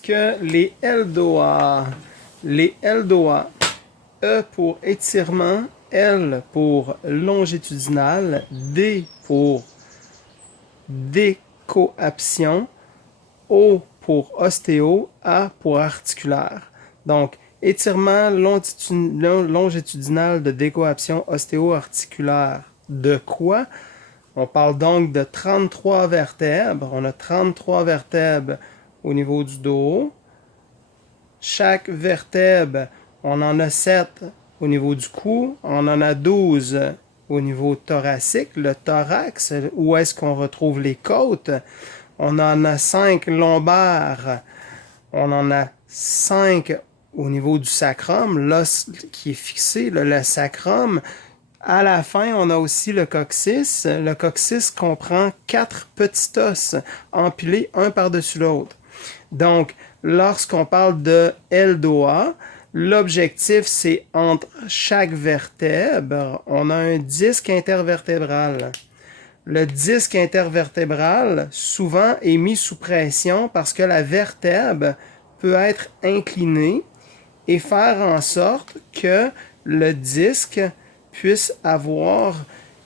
Que les LDOA, les LDOA, E pour étirement, L pour longitudinal, D pour décoaption, O pour ostéo, A pour articulaire. Donc, étirement longitudinal de décoaption ostéo-articulaire. De quoi? On parle donc de 33 vertèbres. On a 33 vertèbres au niveau du dos. Chaque vertèbre, on en a 7 au niveau du cou. On en a 12 au niveau thoracique. Le thorax, où est-ce qu'on retrouve les côtes? On en a 5 lombaires. On en a 5 au niveau du sacrum, l'os qui est fixé, le sacrum. À la fin, on a aussi le coccyx. Le coccyx comprend 4 petits os empilés un par-dessus l'autre. Donc, lorsqu'on parle de LDOA, l'objectif, c'est entre chaque vertèbre, on a un disque intervertébral. Le disque intervertébral, souvent, est mis sous pression parce que la vertèbre peut être inclinée et faire en sorte que le disque puisse avoir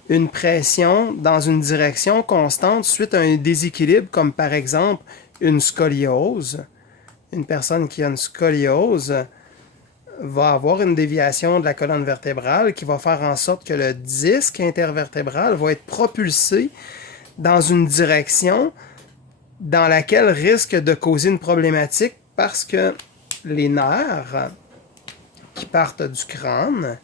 une pression dans une direction constante suite à un déséquilibre, comme par exemple une scoliose. Une personne qui a une scoliose va avoir une déviation de la colonne vertébrale qui va faire en sorte que le disque intervertébral va être propulsé dans une direction dans laquelle risque de causer une problématique parce que les nerfs qui partent du crâne,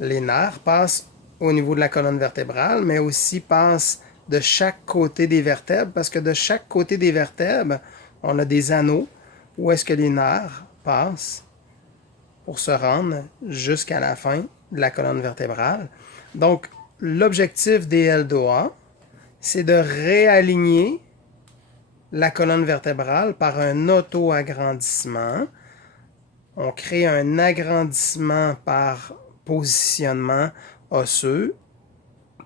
les nerfs passent au niveau de la colonne vertébrale, mais aussi passent de chaque côté des vertèbres, parce que de chaque côté des vertèbres, on a des anneaux où est-ce que les nerfs passent pour se rendre jusqu'à la fin de la colonne vertébrale. Donc, l'objectif des LDOA, c'est de réaligner la colonne vertébrale par un auto-agrandissement. On crée un agrandissement par positionnement osseux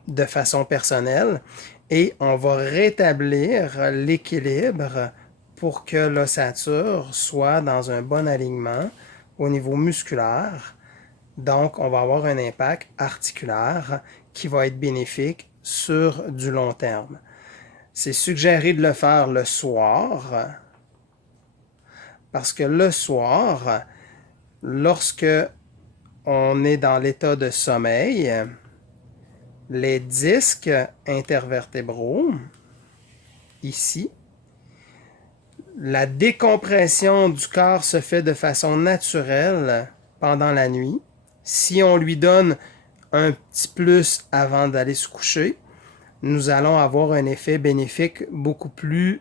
de façon personnelle et on va rétablir l'équilibre pour que l'ossature soit dans un bon alignement au niveau musculaire. Donc, on va avoir un impact articulaire qui va être bénéfique sur du long terme. C'est suggéré de le faire le soir parce que le soir, lorsque on est dans l'état de sommeil, les disques intervertébraux, ici, la décompression du corps se fait de façon naturelle pendant la nuit. Si on lui donne un petit plus avant d'aller se coucher, nous allons avoir un effet bénéfique beaucoup plus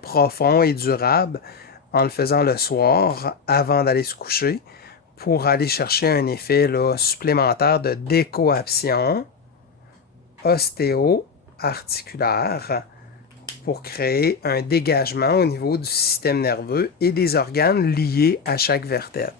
profond et durable en le faisant le soir avant d'aller se coucher pour aller chercher un effet supplémentaire de décoaption ostéo-articulaire pour créer un dégagement au niveau du système nerveux et des organes liés à chaque vertèbre.